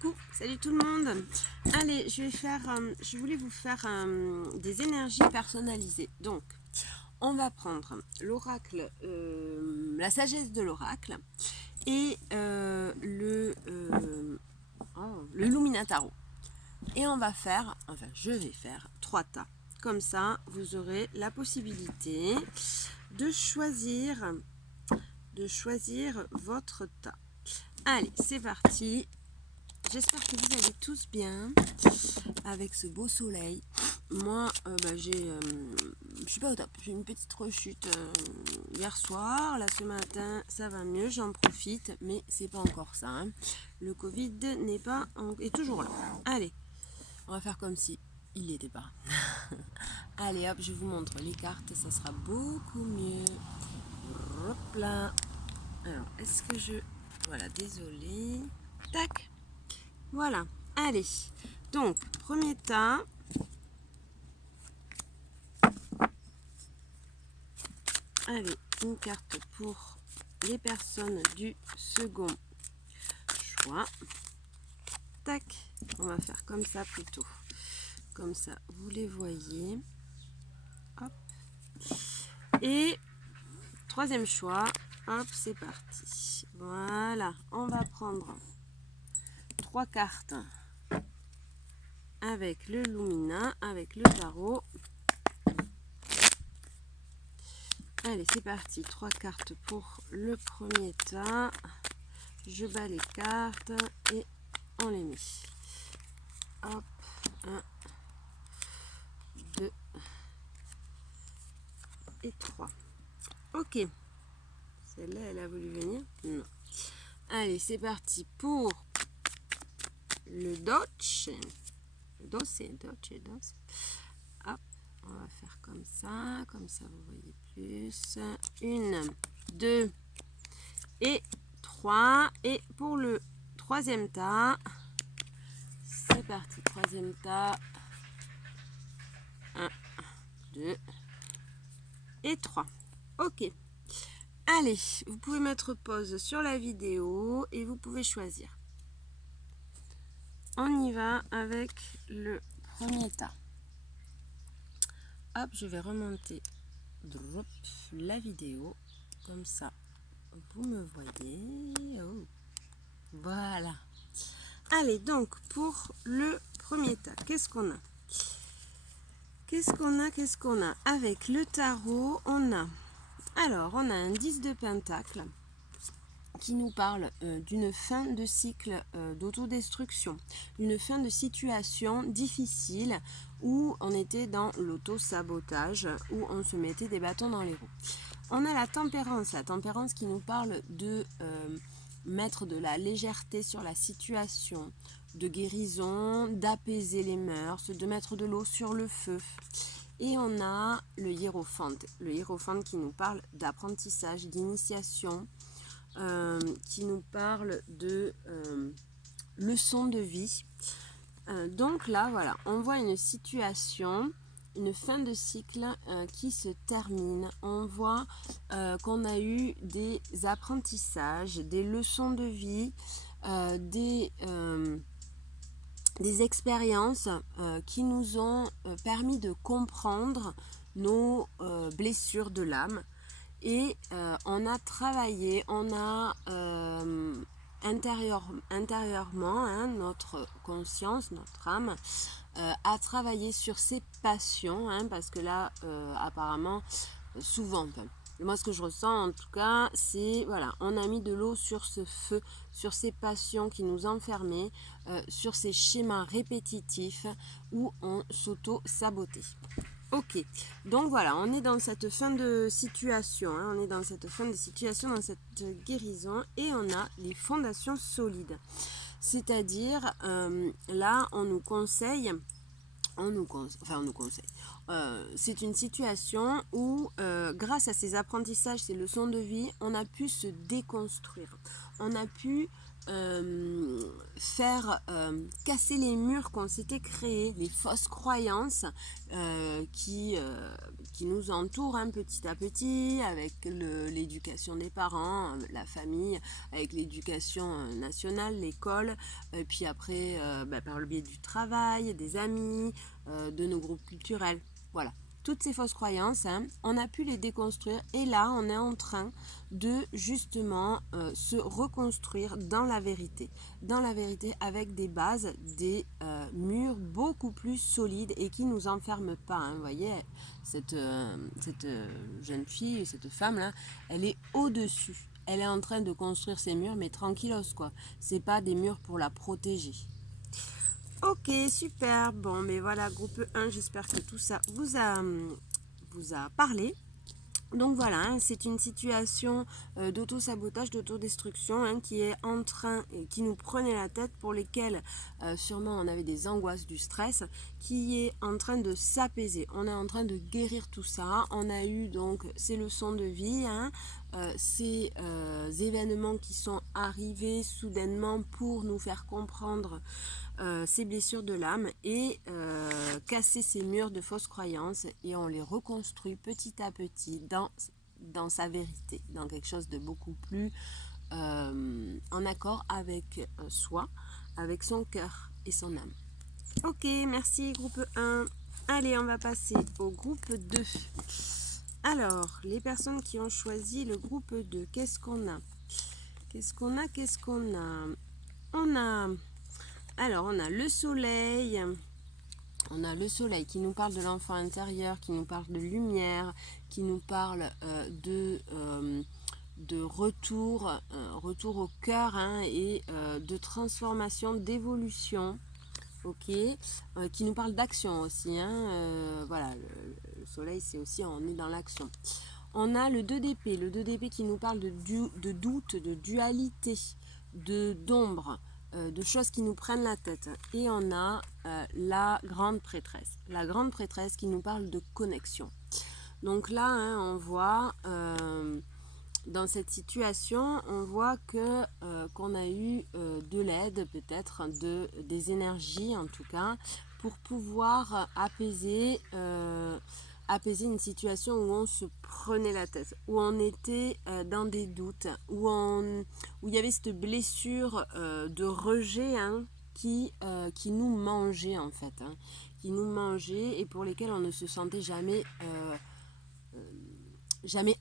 Coucou, salut tout le monde. Allez, je voulais vous faire des énergies personnalisées. Donc, on va prendre l'oracle, la sagesse de l'oracle et le Luminataro. Et on va faire, enfin je vais faire 3 tas. Comme ça, vous aurez la possibilité de choisir votre tas. Allez, c'est parti. J'espère que vous allez tous bien avec ce beau soleil. Moi, je suis pas au top. J'ai une petite rechute hier soir. Là, ce matin, ça va mieux. J'en profite, mais c'est pas encore ça. Hein. Le Covid est toujours là. Allez, on va faire comme si il n'était pas. Allez, hop, je vous montre les cartes. Ça sera beaucoup mieux. Hop là. Alors, est-ce que je... Voilà, désolé. Tac. Voilà, allez, donc premier tas, allez, une carte pour les personnes du second choix, tac, on va faire comme ça plutôt, comme ça, vous les voyez, hop, et troisième choix, hop, c'est parti, voilà, on va prendre 3 cartes avec le Lumina, avec le tarot. Allez, c'est parti. 3 cartes pour le premier tas. Je bats les cartes et on les met. Hop, 1, 2 et 3. Ok. Celle-là, elle a voulu venir? Non. Allez, c'est parti pour le Doce. Doce. Hop, on va faire comme ça vous voyez plus. 1, 2 et 3. Et pour le troisième tas, c'est parti. Troisième tas. 1, 2 et 3. Ok. Allez, vous pouvez mettre pause sur la vidéo et vous pouvez choisir. On y va avec le premier tas. Hop, je vais remonter la vidéo. Comme ça, vous me voyez. Oh. Voilà. Allez, donc, pour le premier tas, qu'est-ce qu'on a? Qu'est-ce qu'on a? Avec le tarot, on a un 10 de pentacle qui nous parle d'une fin de cycle d'autodestruction, une fin de situation difficile où on était dans l'auto-sabotage, où on se mettait des bâtons dans les roues. On a la tempérance qui nous parle de mettre de la légèreté sur la situation, de guérison, d'apaiser les mœurs, de mettre de l'eau sur le feu. Et on a le hiérophante qui nous parle d'apprentissage, d'initiation, qui nous parle de leçons de vie. Donc là, voilà, on voit une situation, une fin de cycle qui se termine. On voit qu'on a eu des apprentissages, des leçons de vie, des expériences qui nous ont permis de comprendre nos blessures de l'âme. Et on a travaillé, on a intérieurement, hein, notre conscience, notre âme, a travaillé sur ses passions, hein, parce que là, apparemment, souvent, moi ce que je ressens en tout cas, c'est, voilà, on a mis de l'eau sur ce feu, sur ces passions qui nous enfermaient, sur ces schémas répétitifs où on s'auto-sabotait. Ok, donc voilà, on est dans cette fin de situation, hein, dans cette guérison, et on a les fondations solides. C'est-à-dire, là, on nous conseille, c'est une situation où, grâce à ces apprentissages, ces leçons de vie, on a pu se déconstruire. On a pu casser les murs qu'on s'était créés, les fausses croyances qui qui nous entoure petit à petit, avec l'éducation des parents, la famille, avec l'éducation nationale, l'école, et puis après par le biais du travail, des amis, de nos groupes culturels. Voilà. Toutes ces fausses croyances, on a pu les déconstruire et là, on est en train de justement se reconstruire dans la vérité avec des bases, des murs beaucoup plus solides et qui ne nous enferment pas. Vous voyez, cette jeune fille, cette femme-là, elle est au-dessus. Elle est en train de construire ses murs, mais tranquillos, quoi. C'est pas des murs pour la protéger. Ok, super. Bon, mais voilà, groupe 1, j'espère que tout ça vous a parlé. Donc voilà, c'est une situation d'auto-sabotage, d'autodestruction qui est en train, qui nous prenait la tête, pour lesquelles sûrement on avait des angoisses, du stress, qui est en train de s'apaiser. On est en train de guérir tout ça. On a eu donc ces leçons de vie, ces événements qui sont arrivés soudainement pour nous faire comprendre ces blessures de l'âme et casser ces murs de fausses croyances, et on les reconstruit petit à petit dans sa vérité, dans quelque chose de beaucoup plus en accord avec soi, avec son cœur et son âme. Ok, merci groupe 1. Allez, on va passer au groupe 2. Alors, les personnes qui ont choisi le groupe 2, qu'est-ce qu'on a? Alors, on a le soleil. On a le soleil qui nous parle de l'enfant intérieur, qui nous parle de lumière, qui nous parle de retour au cœur et de transformation, d'évolution. Ok, qui nous parle d'action aussi. Voilà, le soleil, c'est aussi, on est dans l'action. On a le 2 d'épée. Le 2 d'épée qui nous parle de doute, de dualité, d'ombre. De choses qui nous prennent la tête. Et on a la grande prêtresse. La grande prêtresse qui nous parle de connexion. Donc là, on voit, dans cette situation, on voit que qu'on a eu de l'aide, peut-être, des énergies en tout cas, pour pouvoir apaiser une situation où on se prenait la tête, où on était dans des doutes, où il y avait cette blessure de rejet qui nous mangeait en fait, qui nous mangeait et pour lesquelles on ne se sentait jamais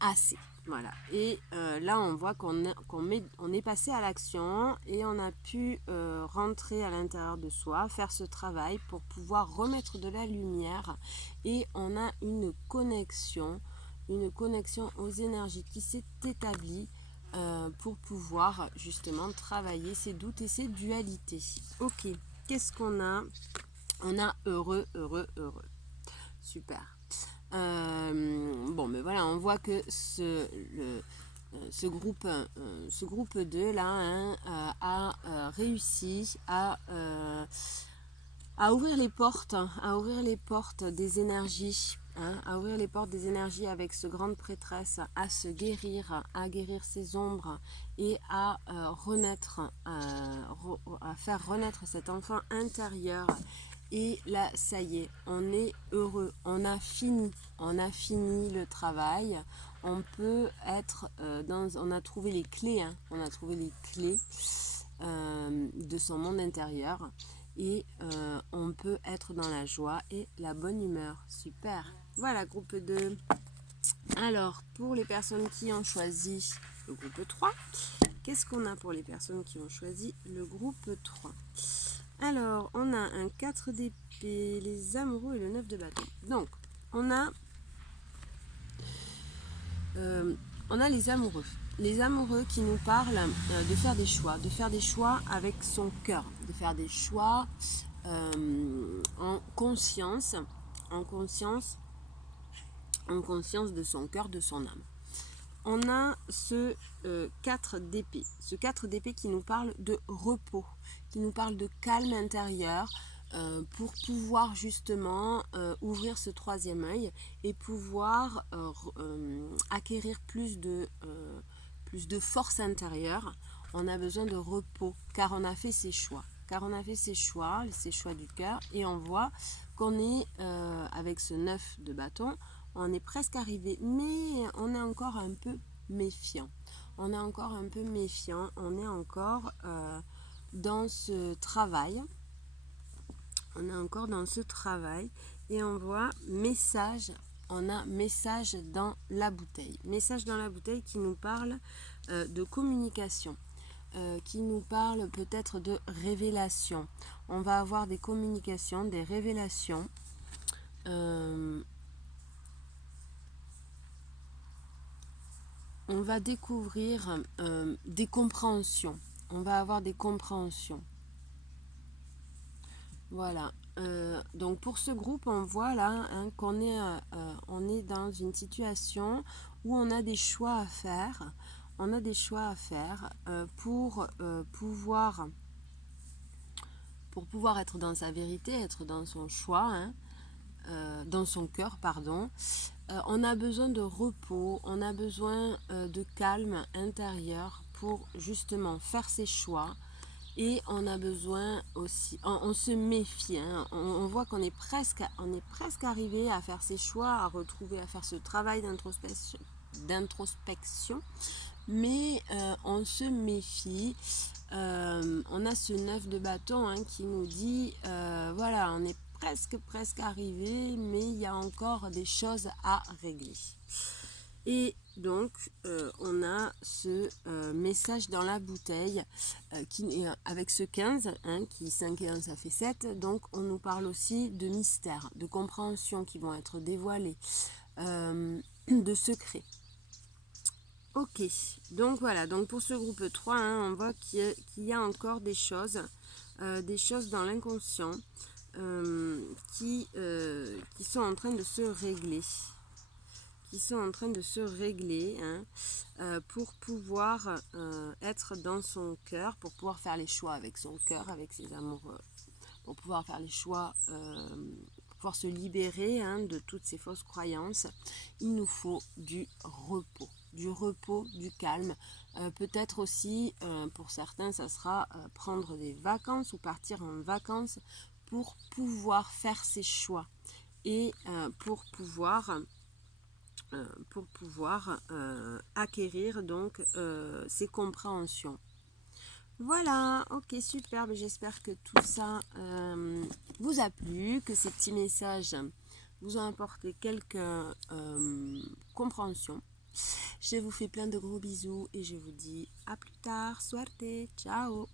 assez. Voilà. Et là, on voit qu'on est passé à l'action et on a pu rentrer à l'intérieur de soi, faire ce travail pour pouvoir remettre de la lumière. Et on a une connexion aux énergies qui s'est établie pour pouvoir justement travailler ces doutes et ces dualités. Ok, qu'est-ce qu'on a? On a heureux. Super. Bon, mais voilà, on voit que ce groupe 2 là a réussi à ouvrir les portes, des énergies, à ouvrir les portes des énergies avec ce grande prêtresse, à se guérir, à guérir ses ombres et à renaître, à faire renaître cet enfant intérieur. Et là, ça y est, on est heureux, on a fini le travail. On peut être on a trouvé les clés, de son monde intérieur. Et on peut être dans la joie et la bonne humeur. Super. Voilà, groupe 2. Alors, pour les personnes qui ont choisi le groupe 3, qu'est-ce qu'on a pour les personnes qui ont choisi le groupe 3? Alors, on a un 4 d'épée, les amoureux et le 9 de bâton. Donc, on a les amoureux. Les amoureux qui nous parlent de faire des choix avec son cœur, de faire des choix en conscience de son cœur, de son âme. On a ce 4 d'épée. Ce 4 d'épée qui nous parle de repos, qui nous parle de calme intérieur pour pouvoir justement ouvrir ce troisième œil et pouvoir acquérir plus de force intérieure. On a besoin de repos car on a fait ses choix. Du cœur, et on voit qu'on est avec ce 9 de bâton, on est presque arrivé, mais on est encore un peu méfiant. On est encore un peu méfiant, on est encore dans ce travail. On est encore dans ce travail et on voit message, on a message dans la bouteille. Message dans la bouteille qui nous parle de communication, qui nous parle peut-être de révélation. On va avoir des communications, des révélations. On va découvrir des compréhensions. On va avoir des compréhensions. Voilà. Donc pour ce groupe, on voit là qu'on est, on est dans une situation où on a des choix à faire. On a des choix à faire pour pouvoir être dans sa vérité, être dans son choix, dans son cœur, pardon. On a besoin de repos, on a besoin de calme intérieur pour justement faire ses choix. Et on a besoin aussi, on se méfie, on voit qu'on est presque arrivé à faire ses choix, à retrouver, à faire ce travail d'introspection, mais on se méfie. On a ce 9 de bâton qui nous dit, voilà, on est presque arrivé, mais il y a encore des choses à régler. Et donc, on a ce message dans la bouteille avec ce 15, qui 5 et 1, ça fait 7. Donc, on nous parle aussi de mystères, de compréhensions qui vont être dévoilées, de secrets. Ok, donc voilà, donc pour ce groupe 3, on voit qu'il y a encore des choses dans l'inconscient qui sont en train de se régler. Pour pouvoir être dans son cœur, pour pouvoir faire les choix avec son cœur, avec ses amoureux, pour pouvoir faire les choix, pour pouvoir se libérer de toutes ces fausses croyances. Il nous faut du repos, du calme. Peut-être aussi, pour certains, ça sera prendre des vacances ou partir en vacances pour pouvoir faire ses choix et pour pouvoir acquérir donc ces compréhensions. Voilà, ok, superbe. J'espère que tout ça vous a plu, que ces petits messages vous ont apporté quelques compréhensions. Je vous fais plein de gros bisous et je vous dis à plus tard. Suerte, ciao.